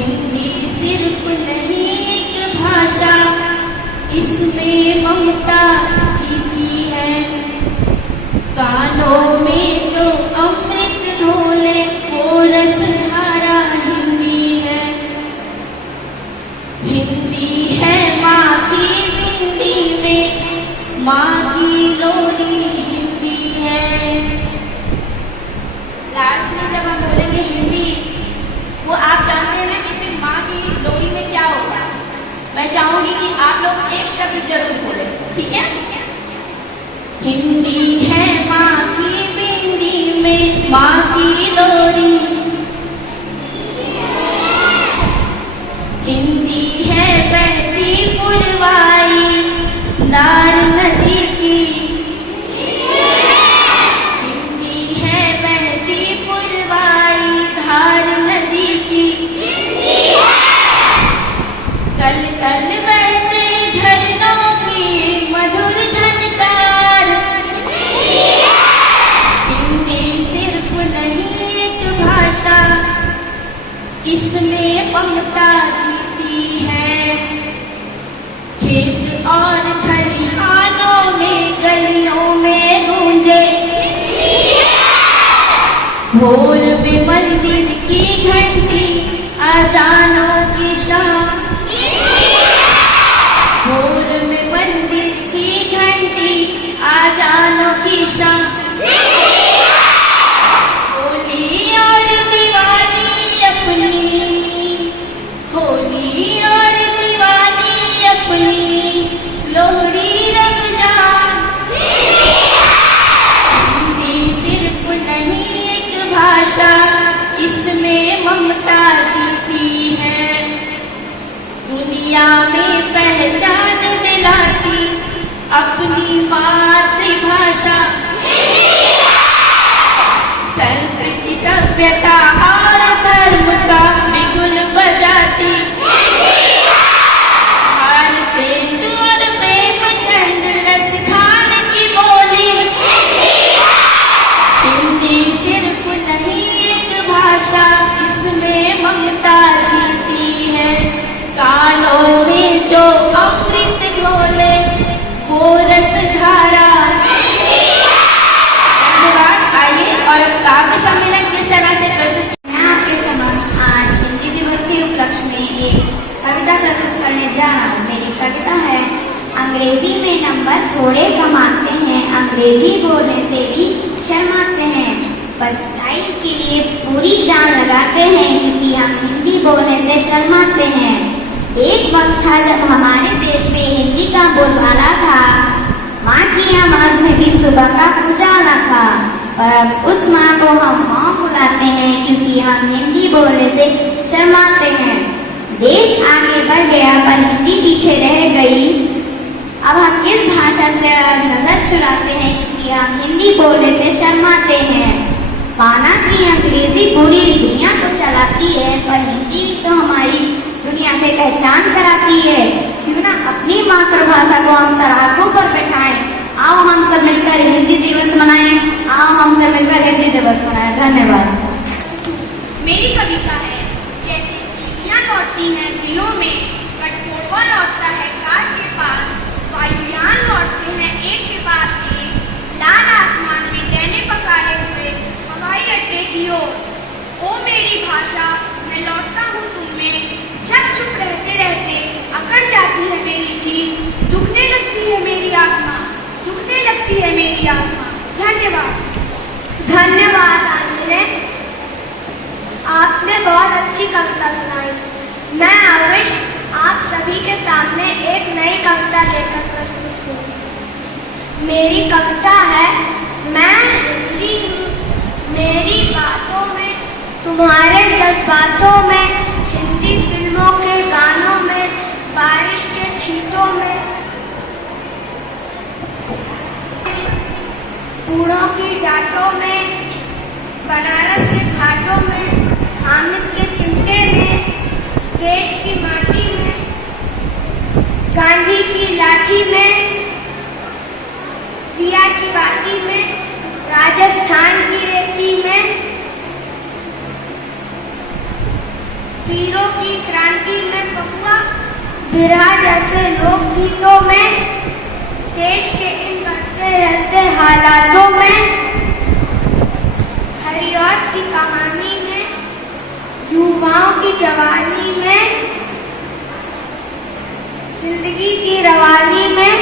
हिंदी सिर्फ नहीं एक भाषा, इसमें ममता जीती है। कानों में जो अमृत घोले वो रसधारा हिंदी है। हिंदी है माँ की बिंदी में, माँ की लोरी हिंदी है। लास्ट में जब हम बोलेंगे हिंदी, वो आप जानते हैं ना कि फिर माँ की लोरी में क्या होगा। मैं चाहूंगी कि आप लोग एक शब्द जरूर बोले, ठीक है? हिंदी है माँ की बिंदी में, माँ की लोरी। हिंदी है बहती पुरवाई नार नदी की। हिंदी है बहती पुरवाई धार नदी की। कल कल बहते झरनों की मधुर झनकार। हिंदी सिर्फ नहीं एक भाषा, इसमें ममता जीती है। खेत और खलिहानों में गलियों में गूंजे भोर में मंदिर की घंटी अजानों की शाम। भोर में मंदिर की घंटी अजानों की शाम। होली और दिवाली अपनी, होली और दिवाली अपनी, लोहड़ी रमजान। हिंदी सिर्फ नहीं एक भाषा, इसमें ममता जीती है। दुनिया में पहचान दिलाती अपनी मातृभाषा। संस्कृति सभ्यता और धर्म का बिगुल बजाती। भारतेंदु और प्रेमचंद रस खान की बोली। हिंदी सिर्फ नहीं एक भाषा, इसमें ममता जीती है। कानों में जो अमृत घोले वो रसधारा। धन्यवाद। आइए और अब काव्य सम्मेलन किस तरह से प्रस्तुत। मैं आपके समक्ष आज हिंदी दिवस के उपलक्ष्य में एक कविता प्रस्तुत करने जा रहा हूँ। मेरी कविता है, अंग्रेजी में नंबर थोड़े कमाते हैं, अंग्रेजी बोलने से भी शर्माते हैं, पर स्टाइल के लिए पूरी जान लगाते हैं, क्योंकि हम हिंदी बोलने से शर्माते हैं। एक वक्त था जब हमारे देश में हिंदी का बोलबाला था, माँ की आवाज में भी सुबह का उजाला था, पर अब उस माँ को हम माँ बुलाते हैं, क्योंकि हम हिंदी बोलने से शर्माते हैं। देश आगे बढ़ गया पर हिंदी पीछे रह गई। अब हम इस भाषा से नजर चुराते हैं, क्योंकि हम हिंदी बोलने से शर्माते हैं। माना कि अंग्रेजी पूरी दुनिया को चलाती है, पर हिंदी भी तो हमारी दुनिया से पहचान कराती है। क्यों ना अपनी मातृभाषा को हम सराखों पर बैठाएं। आओ हम सब मिलकर हिंदी दिवस मनाएं। आओ हम सब मिलकर हिंदी दिवस मनाएं। धन्यवाद। मेरी कविता है, जैसे चींटियां लौटती हैं बिलों में, कठफोड़वा लौटता है घाट के पास, वायुयान लौटते हैं एक के बाद एक, लाल आसमान में डैने पसारे हुए हवाई अड्डे की ओर। ओ मेरी भाषा, मैं लौटता हूँ तुम में, जब चुप रहते रहते अकड़ जाती है मेरी जीभ, दुखने लगती है मेरी आत्मा, दुखने लगती है मेरी आत्मा। धन्यवाद। धन्यवाद आंजने, आपने बहुत अच्छी कविता सुनाई। मैं आविश आप सभी के सामने एक नई कविता लेकर प्रस्तुत हूँ। मेरी कविता है, मैं हिंदी हूँ, मेरी बातों में, तुम्हारे जज्बातों में, हिंदी फिल्मों के गानों में, बारिश के छींटों में, कूड़ों की डांटों में, बनारस के घाटों में, हामिद के चिमटे में, देश की माटी में, गांधी की लाठी में, दिया की बाती में, राजस्थान की रेती में, वीरों की क्रांति में फगुआ, बिरहा जैसे लोकगीतों में, देश के इन बढ़ते रहते हालातों में, हरियौत की कहानी में, युवाओं की जवानी में, जिंदगी की रवानी में,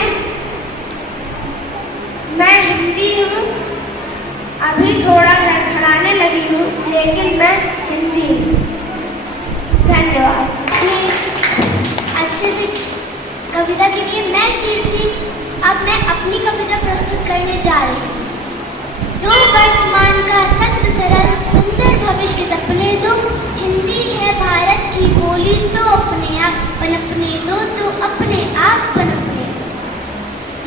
मैं हिंदी हूँ, अभी थोड़ा लड़खड़ाने लगी हूँ, लेकिन मैं हिंदी हूँ। धन्यवाद। अच्छे से कविता के लिए मैं शीर थी। अब मैं अपनी कविता प्रस्तुत करने जा रही हूँ। दो वर्तमान का सत्य सरल सुंदर भविष्य के सपने दो, हिंदी है भारत की बोली तो अपने आप पनपने दो, तो अपने आप पनपने दो।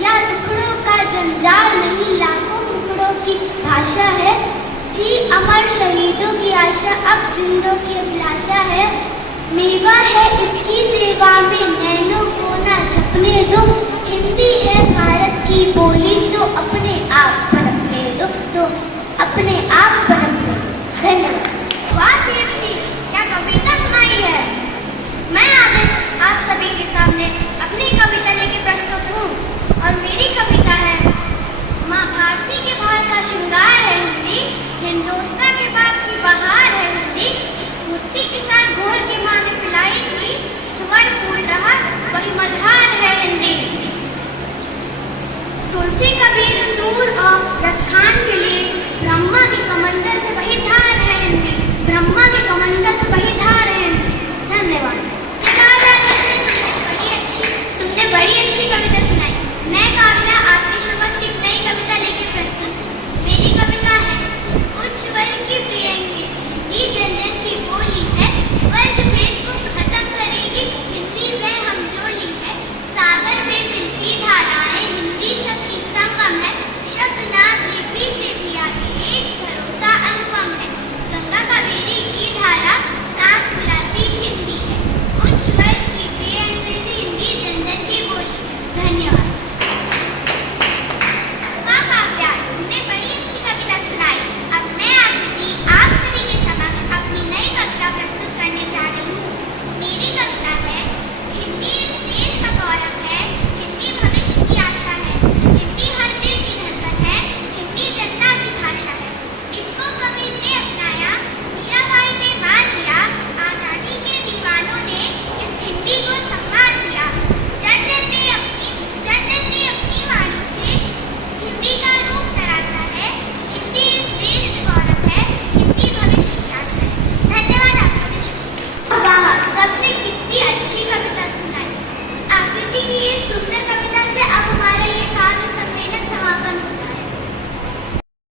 यह टुकड़ों का जंजाल नहीं, लाखों मुखड़ों की भाषा है, थी अमर शहीदों की आशा, अब जिंदों की अभिलाषा है। मेवा है इसकी सेवा में, नैनों को ना झपने दो, हिंदी है भारत की बोली तो अपने आप पनपने दो, तो अपने आप पनपने दो। धन्यवाद। वाह शीर थी, क्या कविता सुनाई है। मैं आज आप सभी के सामने अपनी कविता लेके प्रस्तुत हूँ और मेरी कविता है माँ भारती के भार का श्रृंगार है हिंदी, हिंदुस्तान के बाद की बहार है हिंदी, घुट्टी के साथ घोल के माँ ने पिलाई थी, स्वर फूल रहा वही मल्हार है हिंदी। तुलसी कबीर सूर और रसखान के लिए ब्रह्मा के कमंडल से वही धार है हिंदी, ब्रह्मा के कमंडल से वही धार